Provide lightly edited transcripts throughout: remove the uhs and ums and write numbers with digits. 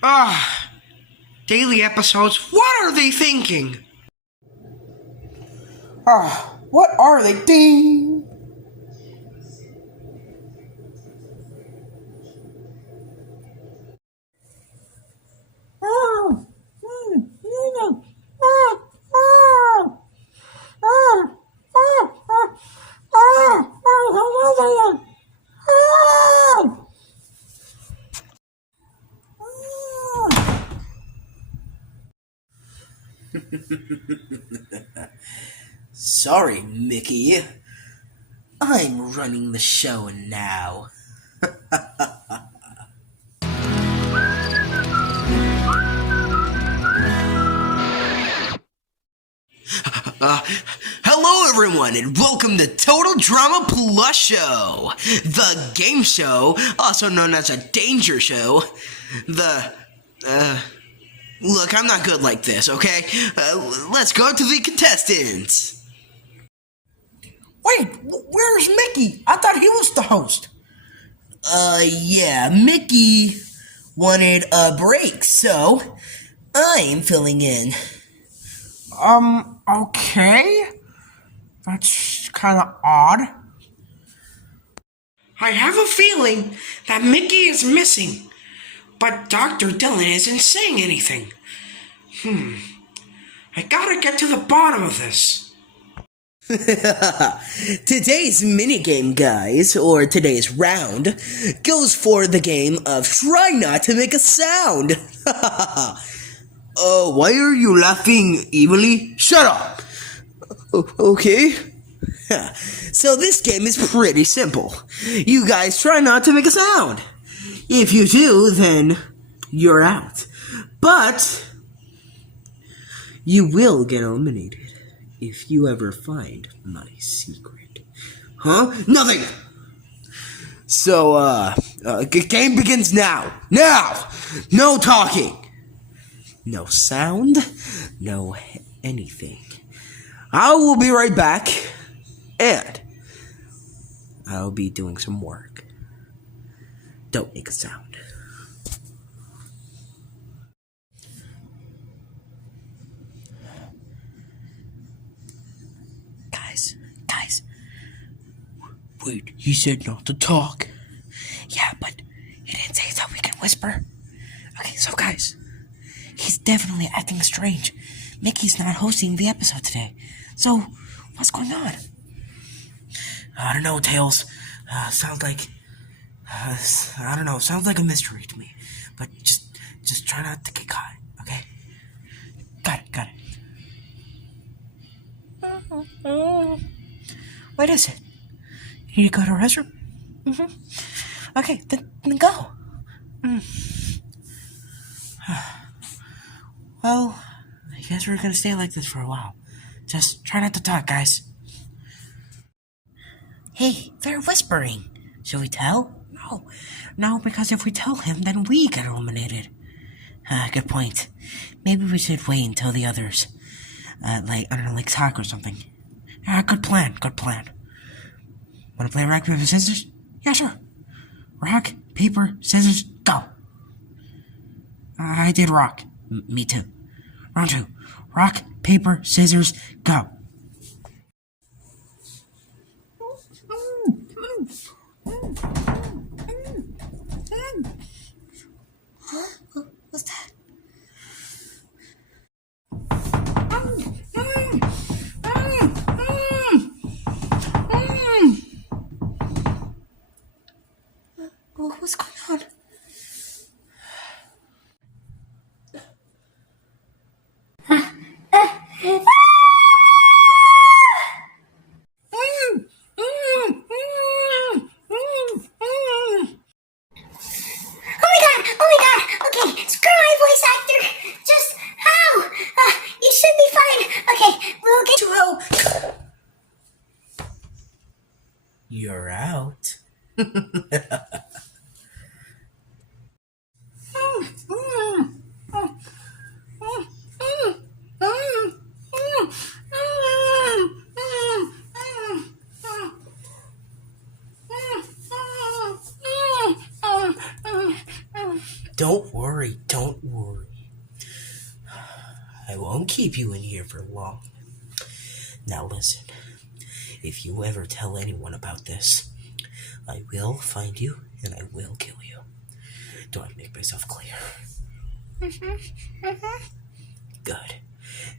Ah, daily episodes. What are they thinking? What are they thinking? Sorry, Mickey. I'm running the show now. Hello, everyone, and welcome to Total Drama Plus Show, the game show, also known as a danger show. Look, I'm not good like this, okay? Let's go to the contestants. Wait, where's Mickey? I thought he was the host. Yeah, Mickey wanted a break, so I'm filling in. Okay. That's kind of odd. I have a feeling that Mickey is missing, but Dr. Dillon isn't saying anything. I gotta get to the bottom of this. Today's minigame, guys, or today's round, goes for the game of try not to make a sound. Why are you laughing evilly? Shut up! Okay. So this game is pretty simple. You guys try not to make a sound. If you do, then you're out. But you will get eliminated if you ever find my secret. Huh? Nothing! So, game begins now. Now! No talking! No sound, no anything. I will be right back, and I'll be doing some work. Don't make a sound. Guys. Wait, he said not to talk. Yeah, but he didn't say so we can whisper. Okay, so guys, he's definitely acting strange. Mickey's not hosting the episode today. So, what's going on? I don't know, Tails. Sounds like... I don't know, sounds like a mystery to me. But just try not to get caught, okay? Got it. What is it? You need to go to the restroom? Okay, then go. Well, I guess we're gonna stay like this for a while. Just try not to talk, guys. Hey, they're whispering. Should we tell? No, because if we tell him, then we get eliminated. Good point. Maybe we should wait until the others, like talk or something. Good plan. Wanna play rock, paper, scissors? Yeah, sure. Rock, paper, scissors, go. I did rock. Me too. Round 2. Rock, paper, scissors, go. What's that? What's going on? Oh my god! Okay, screw my voice actor! Just, how? You should be fine. Okay, we'll get you home. You're out. Don't worry, don't worry. I won't keep you in here for long. Now listen, if you ever tell anyone about this, I will find you and I will kill you. Do I make myself clear? Good.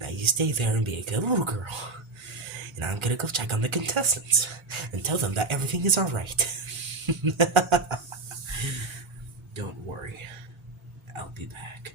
Now you stay there and be a good little girl. And I'm gonna go check on the contestants and tell them that everything is alright. Don't worry. I'll be back.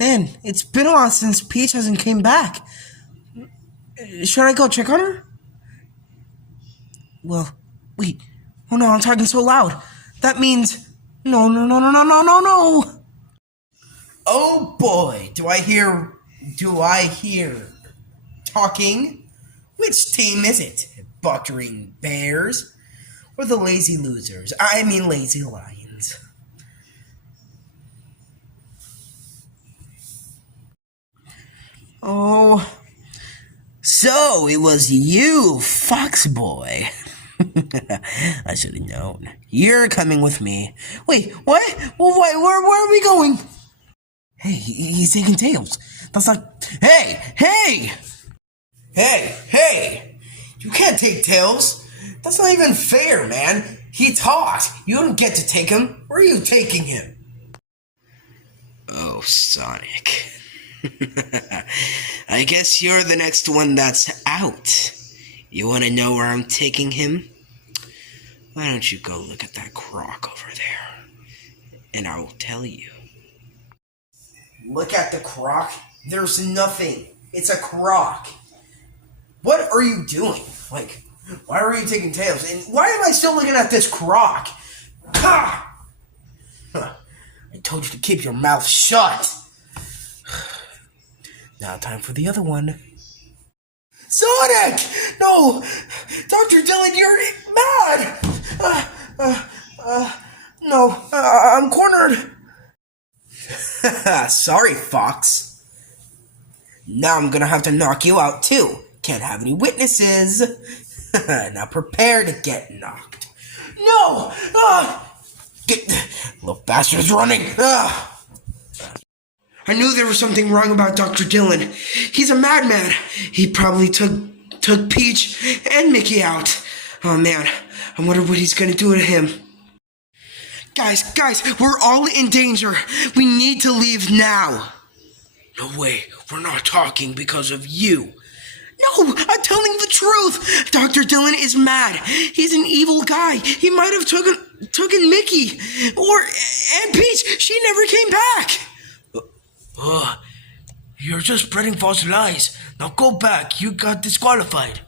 Man, it's been a while since Peach hasn't came back. Should I go check on her? Well, wait. Oh no, I'm talking so loud. That means... No. Oh boy, do I hear talking? Which team is it? Buckering Bears? Or the Lazy Losers? I mean Lazy Lions. Oh... So, it was you, Fox Boy. I should have known. You're coming with me. Wait, what? Well, where are we going? Hey, he's taking Tails. That's not... Hey! You can't take Tails. That's not even fair, man. He talked. You don't get to take him. Where are you taking him? Oh, Sonic. I guess you're the next one that's out. You want to know where I'm taking him? Why don't you go look at that croc over there, and I will tell you. Look at the croc. There's nothing. It's a croc. What are you doing? Like, why are you taking Tails? And why am I still looking at this croc? Ha! I told you to keep your mouth shut. Now time for the other one. Sonic! No! Dr. Dillon, you're mad! No, I'm cornered. Sorry, Fox. Now I'm gonna have to knock you out too. Can't have any witnesses. Now prepare to get knocked. No! Little bastard's running. I knew there was something wrong about Dr. Dillon. He's a madman. He probably took Peach and Mickey out. Oh man, I wonder what he's gonna do to him. Guys, we're all in danger. We need to leave now. No way, we're not talking because of you. No, I'm telling the truth. Dr. Dillon is mad. He's an evil guy. He might have taken Mickey and Peach. She never came back. You're just spreading false lies. Now go back. You got disqualified.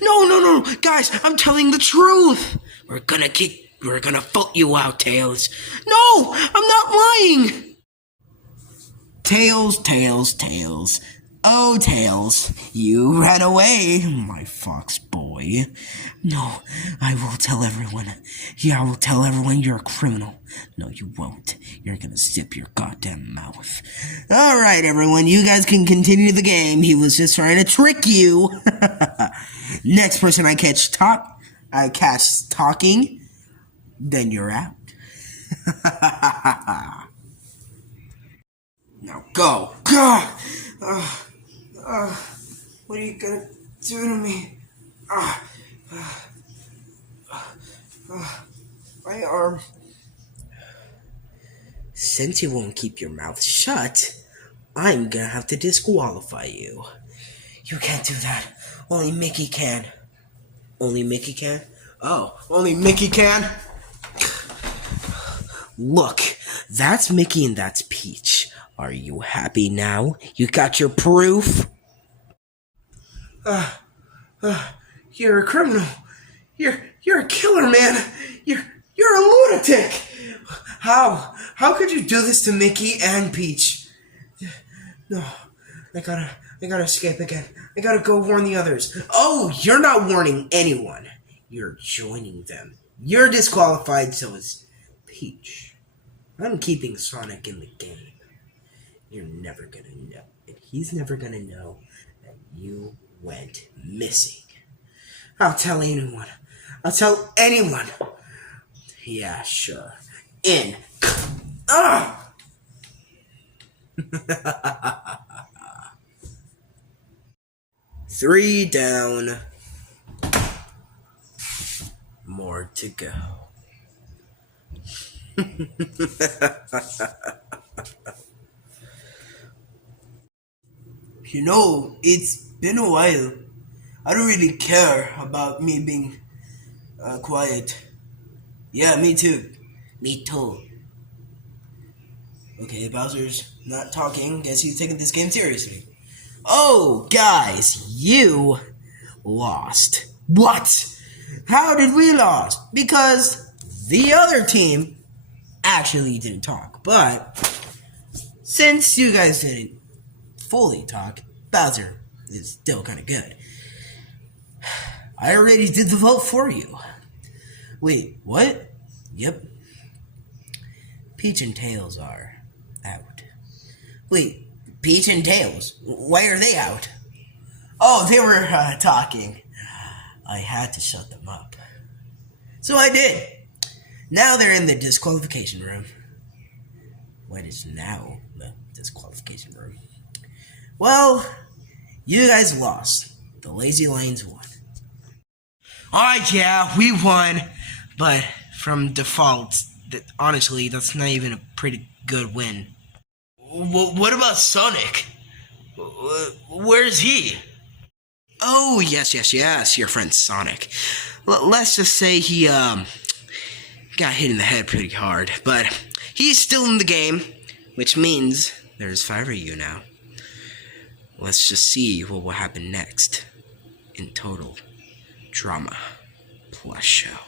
No, guys, I'm telling the truth. We're gonna vote you out, Tails. No, I'm not lying. Tails. Oh, Tails, you ran away, my fox boy. No, I will tell everyone. Yeah, I will tell everyone you're a criminal. No, you won't. You're gonna zip your goddamn mouth. Alright, everyone, you guys can continue the game. He was just trying to trick you. Next person I catch talking, then you're out. Now go. What are you gonna do to me? My arm. Since you won't keep your mouth shut, I'm gonna have to disqualify you. You can't do that. Only Mickey can. Only Mickey can? Oh, only Mickey can? Look, that's Mickey and that's Peach. Are you happy now? You got your proof? You're a criminal. You're a killer, man. You're a lunatic. How could you do this to Mickey and Peach? No, I gotta escape again. I gotta go warn the others. Oh, you're not warning anyone. You're joining them. You're disqualified, so is Peach. I'm keeping Sonic in the game. You're never gonna know, and he's never gonna know that you went missing. I'll tell anyone. I'll tell anyone. Yeah, sure. In. Ah! 3 down. More to go. You know, it's been a while. I don't really care about me being quiet. Yeah, me too. Me too. Okay, Bowser's not talking. Guess he's taking this game seriously. Oh, guys, you lost. What? How did we lose? Because the other team actually didn't talk. But since you guys didn't fully talk, Bowser is still kind of good. I already did the vote for you. Wait, what? Yep. Peach and Tails are out. Wait, Peach and Tails? Why are they out? Oh, they were talking. I had to shut them up. So I did. Now they're in the disqualification room. What is now the disqualification room? Well, you guys lost. The Lazy Lions won. Alright, yeah, we won. But from default, honestly, that's not even a pretty good win. What about Sonic? Where's he? Oh, yes, your friend Sonic. Let's just say he, got hit in the head pretty hard. But he's still in the game, which means there's 5 of you now. Let's just see what will happen next in Total Drama Plus Show.